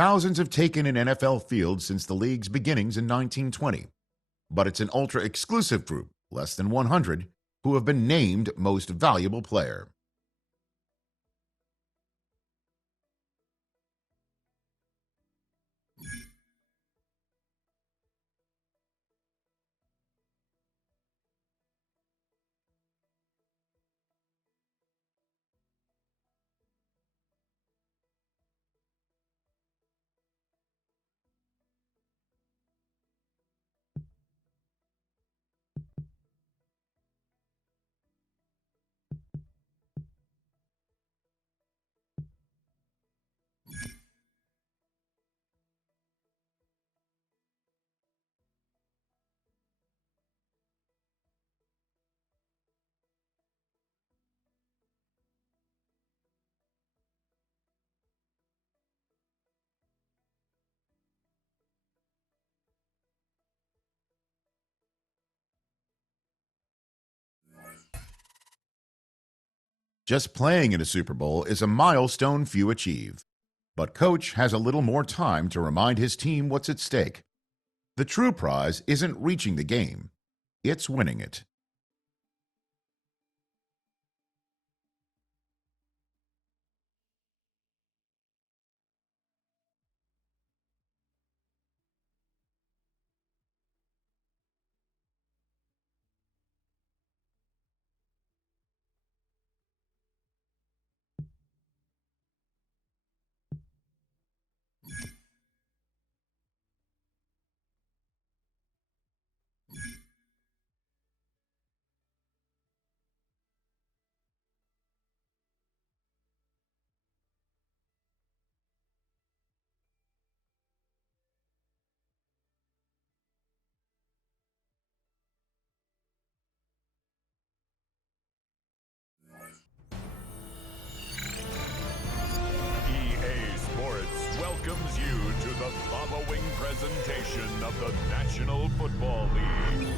Thousands have taken an NFL field since the league's beginnings in 1920, but it's an ultra-exclusive group, less than 100, who have been named Most Valuable Player. Just playing in a Super Bowl is a milestone few achieve. But Coach has a little more time to remind his team what's at stake. The true prize isn't reaching the game, it's winning it. Welcomes you to the following presentation of the National Football League.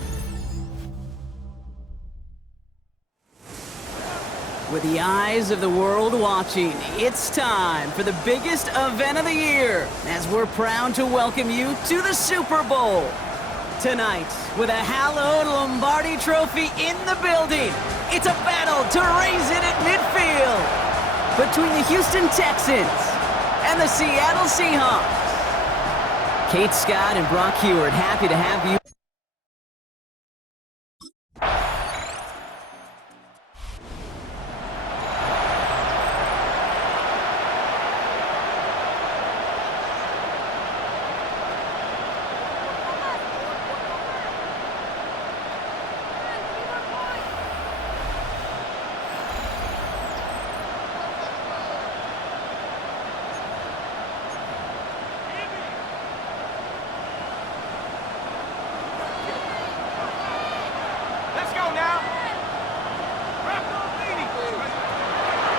With the eyes of the world watching, it's time for the biggest event of the year, as we're proud to welcome you to the Super Bowl. Tonight, with a hallowed Lombardi trophy in the building, it's a battle to raise it at midfield between the Houston Texans and the Seattle Seahawks. Kate Scott and Brock Heward, happy to have you.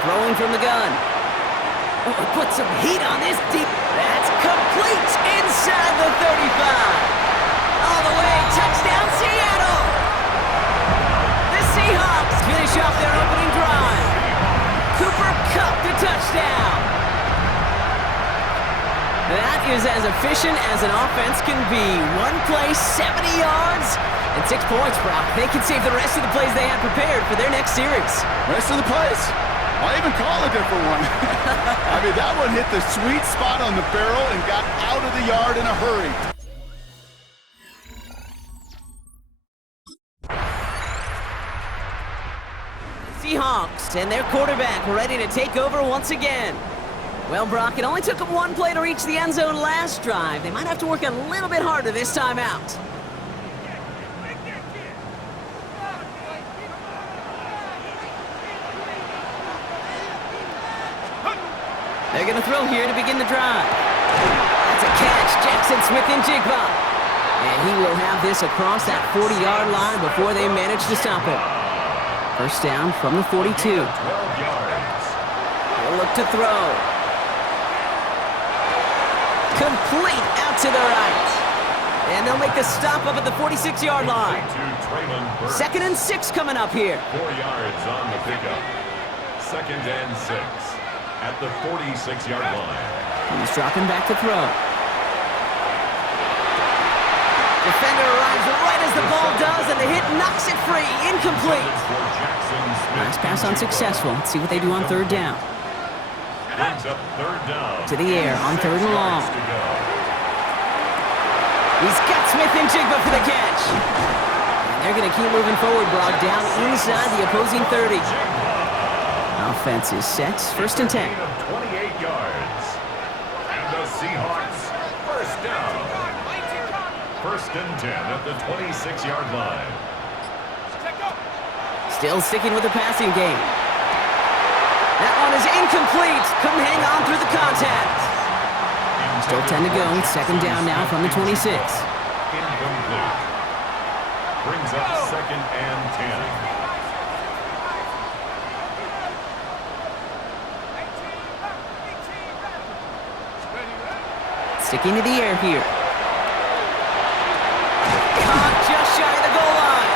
Throwing from the gun. Oh, put some heat on this deep. That's complete inside the 35. All the way, touchdown Seattle. The Seahawks finish off their opening drive. Cooper Kupp the touchdown. That is as efficient as an offense can be. One play, 70 yards, and 6 points, Brock. They can save the rest of the plays they have prepared for their next series. Rest of the plays? I'll even call a different one. I mean, that one hit the sweet spot on the barrel and got out of the yard in a hurry. Seahawks and their quarterback ready to take over once again. Well, Brock, it only took them one play to reach the end zone last drive. They might have to work a little bit harder this time out. They're going to throw here to begin the drive. That's a catch, Jackson Smith-Njigba. And he will have this across that 40-yard line before they manage to stop him. First down from the 42. 12 yards. They'll look to throw. Complete out to the right. And they'll make the stop up at the 46-yard line. 2nd and 6 coming up here. 4 yards on the pickup. 2nd and 6. At the 46-yard line. He's dropping back to throw. Defender arrives right as the ball does, and the hit knocks it free. Incomplete. Nice pass unsuccessful. Let's see what they do on third down. To the air on third and long. He's got Smith and Jigba for the catch. And they're going to keep moving forward, Brock, down inside the opposing 30. Offense is set. First and 10. 28 yards. And the Seahawks, first down. First and 10 at the 26-yard line. Still sticking with the passing game. That one is incomplete. Couldn't hang on through the contact. Still 10 to go. Second down now from the 26. Incomplete. Brings up second and 10. Sticking to the air here. Caught just shy of the goal line.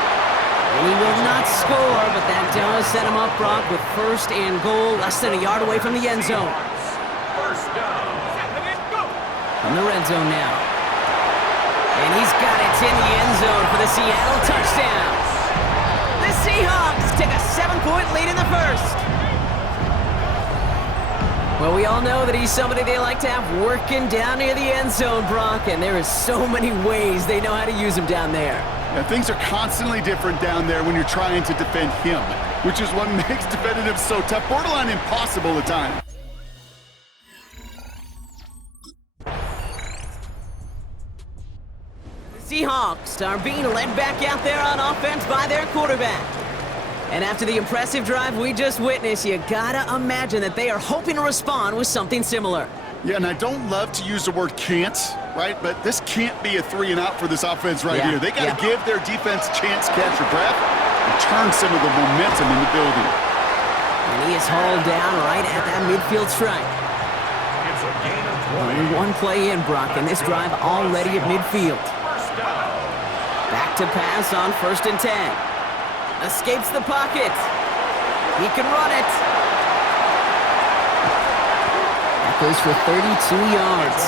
And he will not score, but that does set him up, Brock, with first and goal, less than a yard away from the end zone. First down. From the red zone now. And he's got it in the end zone for the Seattle touchdown. The Seahawks take a 7-point lead in the first. Well, we all know that he's somebody they like to have working down near the end zone, Brock, and there is so many ways they know how to use him down there. Yeah, things are constantly different down there when you're trying to defend him, which is what makes defending him so tough, borderline impossible at times. The Seahawks are being led back out there on offense by their quarterback. And after the impressive drive we just witnessed, you gotta imagine that they are hoping to respond with something similar. Yeah, and I don't love to use the word can't, right? But this can't be a 3-and-out for this offense right here. They got to give their defense a chance to catch their breath and turn some of the momentum in the building. And he is hauled down right at that midfield strike. It's a gain of 20. Only one play in, Brock, and this drive already at midfield. First down. Back to pass on first and 10. Escapes the pocket. He can run it. That goes for 32 yards.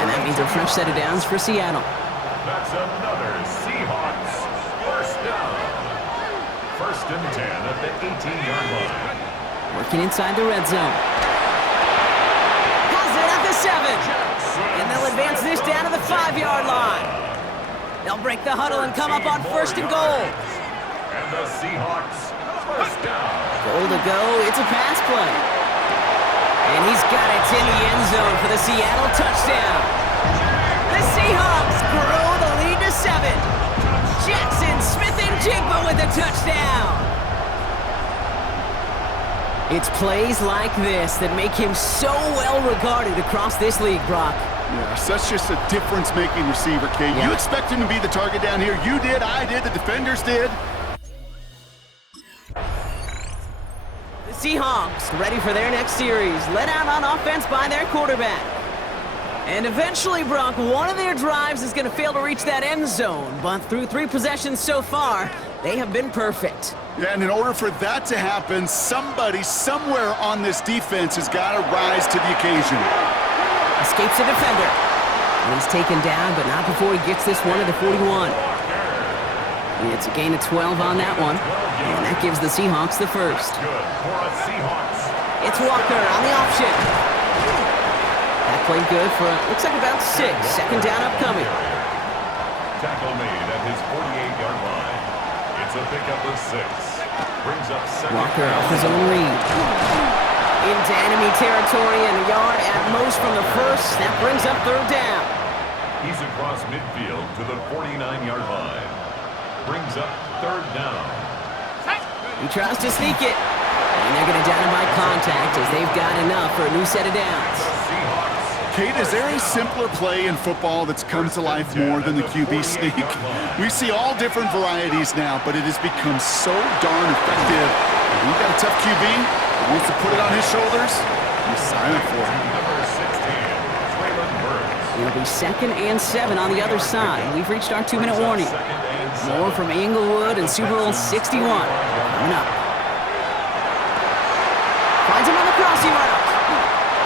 And that means a fresh set of downs for Seattle. That's another Seahawks first down. First and 10 at the 18-yard line. Working inside the red zone. Has it at the 7. And they'll advance this down to the 5-yard line. They'll break the huddle and come up on first and goal. And the Seahawks first down. Goal to go. It's a pass play. And he's got it in the end zone for the Seattle touchdown. The Seahawks grow the lead to 7. Jackson Smith and Jigba with the touchdown. It's plays like this that make him so well regarded across this league, Brock. Yeah, such just a difference-making receiver, Kate. Yeah. You expect him to be the target down here. You did, I did, the defenders did. Seahawks ready for their next series, led out on offense by their quarterback. And eventually, Brock, one of their drives is going to fail to reach that end zone, but through 3 possessions so far, they have been perfect. Yeah, and in order for that to happen, somebody somewhere on this defense has got to rise to the occasion. Escapes a defender. And he's taken down, but not before he gets this one to the 41. It's a gain of 12 on that one, and that gives the Seahawks the first. Good for a Seahawks. It's Walker on the option. That played good for, looks like about 6. Second down upcoming. Tackle made at his 48-yard line. It's a pickup of 6. Brings up second. Walker off his own read. Into enemy territory and a yard at most from the first. That brings up third down. He's across midfield to the 49-yard line. Brings up third down. He tries to sneak it. And they're going to down him by contact as they've got enough for a new set of downs. Kate, is there a simpler play in football that's come to life more than the QB sneak? We see all different varieties now, but it has become so darn effective. If you've got a tough QB who wants to put it on his shoulders, you sign up for it. Number 16, Traylon Burks. It'll be second and 7 on the other side. We've reached our 2-minute warning. More from Inglewood and Super Bowl 61 coming up. Finds him on the crossing route.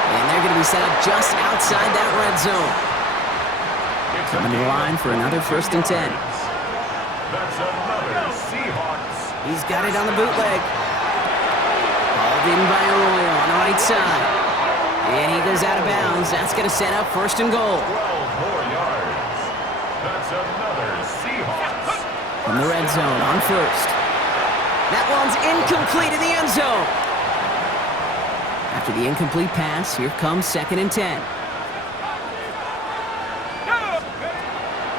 And they're going to be set up just outside that red zone. Coming to the line for another 1st and 10. That's another Seahawks. He's got it on the bootleg. Balled in by Arroyo on the right side. And he goes out of bounds. That's going to set up 1st and goal. 12 more yards. That's another Seahawks. From the red zone on 1st. That one's incomplete in the end zone. After the incomplete pass, here comes 2nd and 10.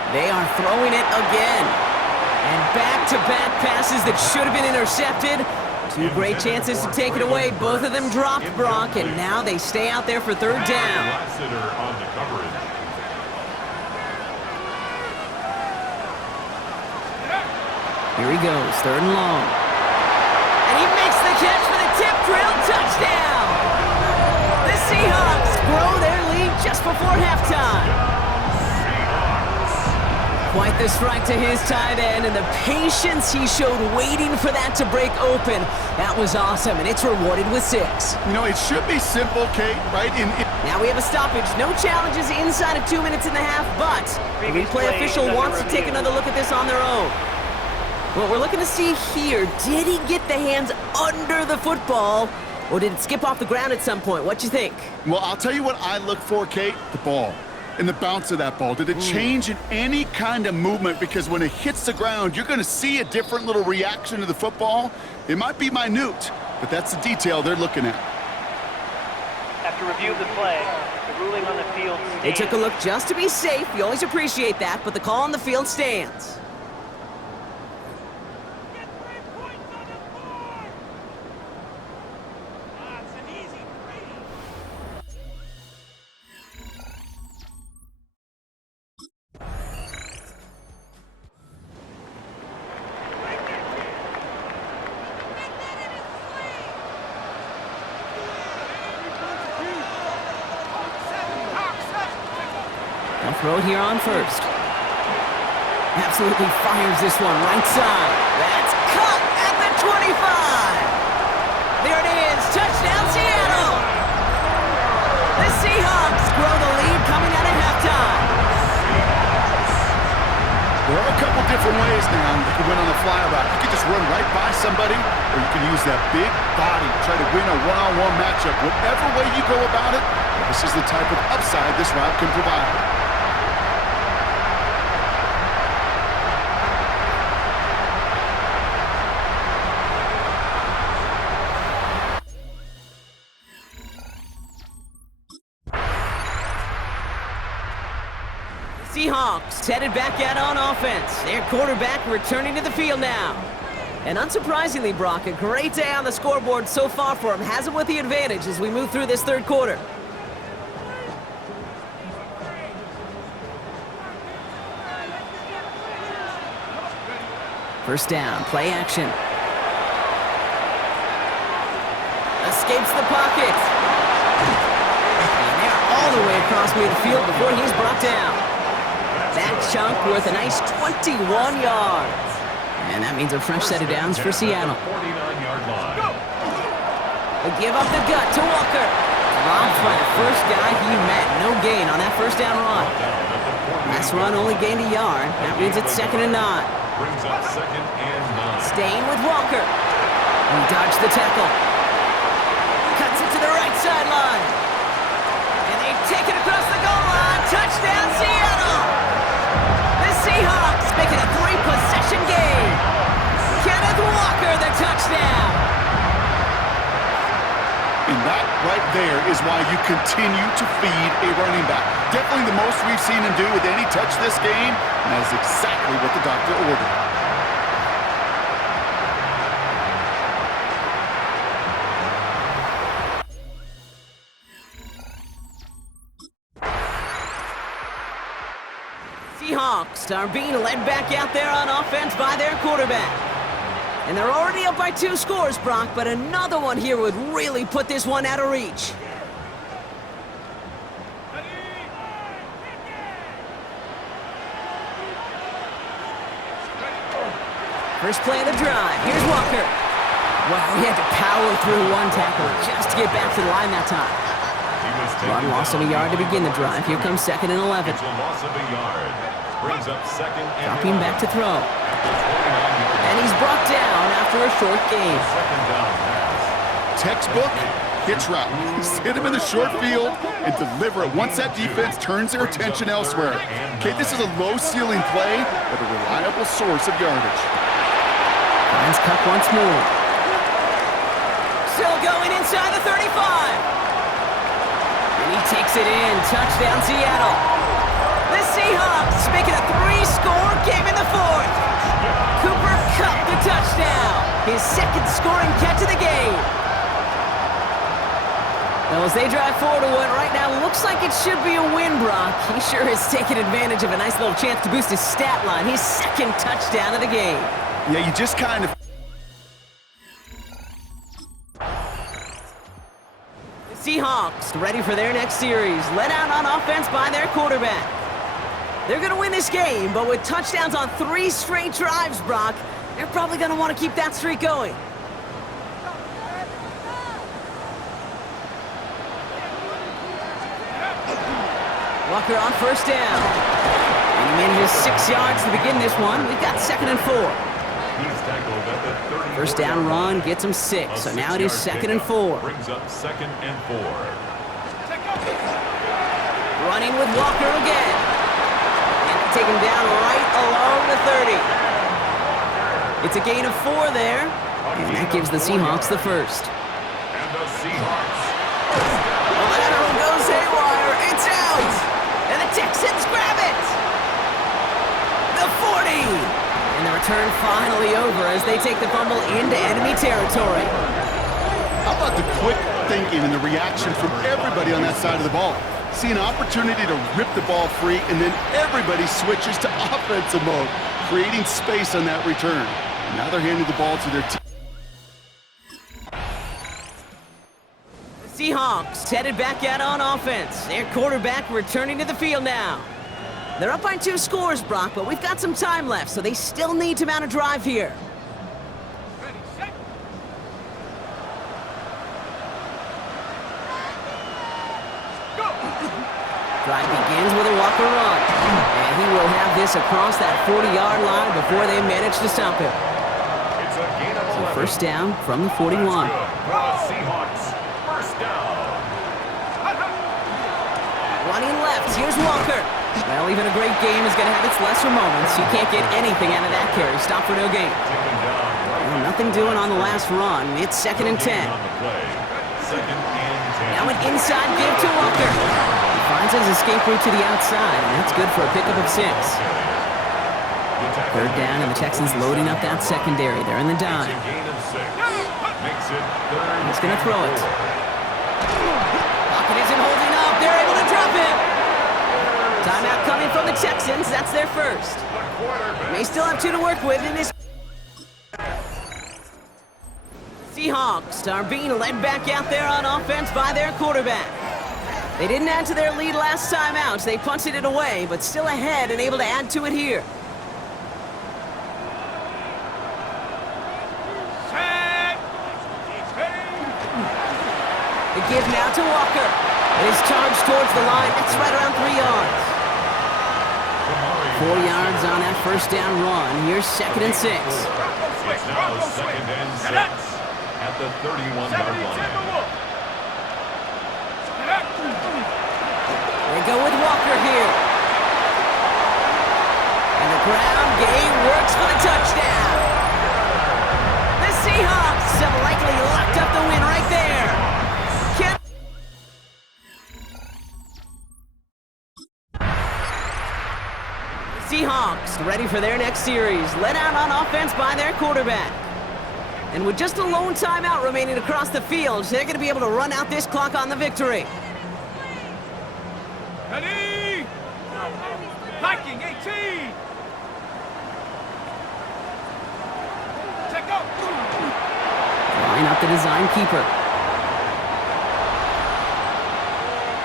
They are throwing it again. And back-to-back passes that should have been intercepted. 2 great chances to take it away. Both of them dropped, Brock, and now they stay out there for 3rd down. Lassiter on the coverage. Here he goes, 3rd and long. And he makes the catch for the tip drill touchdown. The Seahawks grow their lead just before halftime. Quite the strike to his tight end, and the patience he showed waiting for that to break open. That was awesome, and it's rewarded with 6. You know, it should be simple, Kate, right? Now we have a stoppage. No challenges inside of 2 minutes and a half, but the replay official wants to take another look at this on their own. What we're looking to see here, did he get the hands under the football, or did it skip off the ground at some point? What you think? Well, I'll tell you what I look for, Kate, the ball. And the bounce of that ball. Did it change in any kind of movement? Because when it hits the ground, you're going to see a different little reaction to the football. It might be minute, but that's the detail they're looking at. After review of the play, the ruling on the field stands. They took a look just to be safe. You always appreciate that, but the call on the field stands. Throw it here on 1st. Absolutely fires this one right side. That's cut at the 25. There it is. Touchdown, Seattle. The Seahawks grow the lead coming out of halftime. There are a couple different ways now. You can win on the fly route. You can just run right by somebody, or you can use that big body, try to win a one-on-one matchup. Whatever way you go about it, this is the type of upside this route can provide. Seahawks headed back out on offense. Their quarterback returning to the field now. And unsurprisingly, Brock, a great day on the scoreboard so far for him. Has him with the advantage as we move through this 3rd quarter. First down, play action. Escapes the pocket. And they're all the way across midfield before he's brought down. That chunk worth a nice 21 yards. And that means a fresh set of downs for Seattle. 49-yard line. They give up the gut to Walker. Dropped by the first guy he met. No gain on that 1st down run. Last run only gained a yard. That means it's 2nd and 9. Brings up 2nd and 9. Staying with Walker. He dodged the tackle. Cuts it to the right sideline. And they take it across the goal line. Touchdown, Seattle! The Seahawks make it a 3-possession game. Kenneth Walker, the touchdown. And that right there is why you continue to feed a running back. Definitely the most we've seen him do with any touch this game, and that is exactly what the doctor ordered. Seahawks are being led back out there on offense by their quarterback. And they're already up by 2 scores, Brock, but another one here would really put this one out of reach. First play of the drive. Here's Walker. Wow, he had to power through one tackle just to get back to the line that time. He was Run loss of a yard to begin the drive. Here comes 2nd and 11. It's a loss of a yard. Brings up 2nd and Dropping 11. back to throw. At the 29-yard And he's brought down after a short gain. 2nd down pass. Textbook hitch route. Just hit him in the short field and deliver it once that defense turns their attention elsewhere. Okay, this is a low-ceiling play, but a reliable source of yardage. Finds Cup once more. Still going inside the 35. And he takes it in. Touchdown, Seattle. The Seahawks making a 3-score game in the 4th. Cooper Kupp the touchdown. His 2nd scoring catch of the game. Well, as they drive forward to what right now looks like it should be a win, Brock, he sure has taken advantage of a nice little chance to boost his stat line. His 2nd touchdown of the game. Yeah, you just kind of... The Seahawks ready for their next series. Led out on offense by their quarterback. They're going to win this game, but with touchdowns on 3 straight drives, Brock, they're probably going to want to keep that streak going. Walker on 1st down. And he manages 6 yards to begin this one. We've got 2nd and 4. He's tackled at the 34. 1st down run gets him 6. So now it is 2nd and 4. Brings up 2nd and 4. Running with Walker again. And they take him down right along the 30. It's a gain of 4 there. And that gives the Seahawks the 1st. And the Seahawks. The lateral goes haywire. It's out. And the Texans grab it. The 40. And the return finally over as they take the fumble into enemy territory. How about the quick thinking and the reaction from everybody on that side of the ball? See an opportunity to rip the ball free, and then everybody switches to offensive mode, creating space on that return. And now they're handing the ball to their team. Seahawks headed back out on offense. Their quarterback returning to the field now. They're up by 2 scores, Brock, but we've got some time left, so they still need to mount a drive here. Drive begins with a Walker run. And he will have this across that 40-yard line before they manage to stop him. It's a gain of 11. 1st down from the 41. For the Seahawks. 1st down. Running left, here's Walker. Well, even a great game is going to have its lesser moments. You can't get anything out of that carry. Stop for no gain. Taken down right Well, nothing doing on the last run. It's 2nd and 10. on the play. 2nd and 10. Now an inside give to Walker. He finds his escape route to the outside, and that's good for a pickup of 6. 3rd down, and the Texans loading up that secondary. They're in the dime. It's a gain of 6. Makes it 3rd. He's going to throw it. Pocket isn't holding up. They're able to drop him. Timeout coming from the Texans. That's their 1st. May still have 2 to work with in this. Seahawks are being led back out there on offense by their quarterback. They didn't add to their lead last time out. They punted it away, but still ahead and able to add to it here. The give now to Walker. It is charged towards the line. It's right around 3 yards. 4 yards on that 1st down run. Here's 2nd and 6. It's now 2nd and 6 at the 31-yard line. They go with Walker here. And the ground game works for the touchdown. The Seahawks have likely locked up the win right there. Seahawks ready for their next series, led out on offense by their quarterback. And with just a lone timeout remaining across the field, they're going to be able to run out this clock on the victory. Ready! Hiking 18! Check out! Line up the design keeper.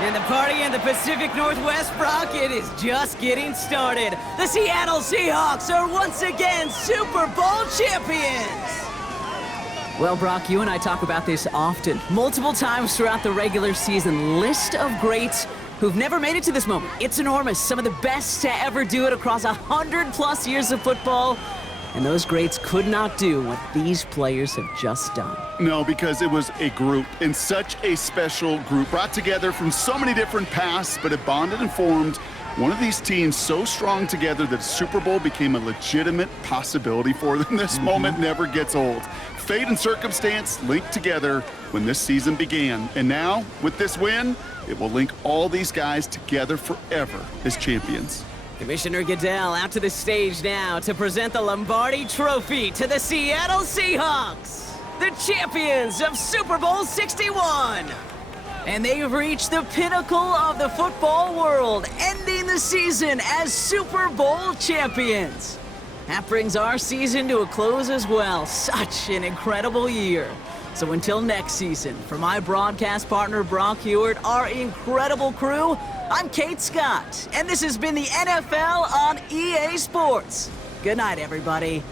And the party in the Pacific Northwest, Brock, it is just getting started. The Seattle Seahawks are once again Super Bowl champions. Well, Brock, you and I talk about this often, multiple times throughout the regular season. List of greats who've never made it to this moment. It's enormous. Some of the best to ever do it across 100+ years of football. And those greats could not do what these players have just done. No, because it was a group, and such a special group, brought together from so many different paths, but it bonded and formed one of these teams so strong together that Super Bowl became a legitimate possibility for them. This moment never gets old. Fate and circumstance linked together when this season began. And now, with this win, it will link all these guys together forever as champions. Commissioner Goodell out to the stage now to present the Lombardi Trophy to the Seattle Seahawks, the champions of Super Bowl 61. And they've reached the pinnacle of the football world, ending the season as Super Bowl champions. That brings our season to a close as well. Such an incredible year. So until next season, for my broadcast partner Brock Heward, our incredible crew, I'm Kate Scott, and this has been the NFL on EA Sports. Good night, everybody.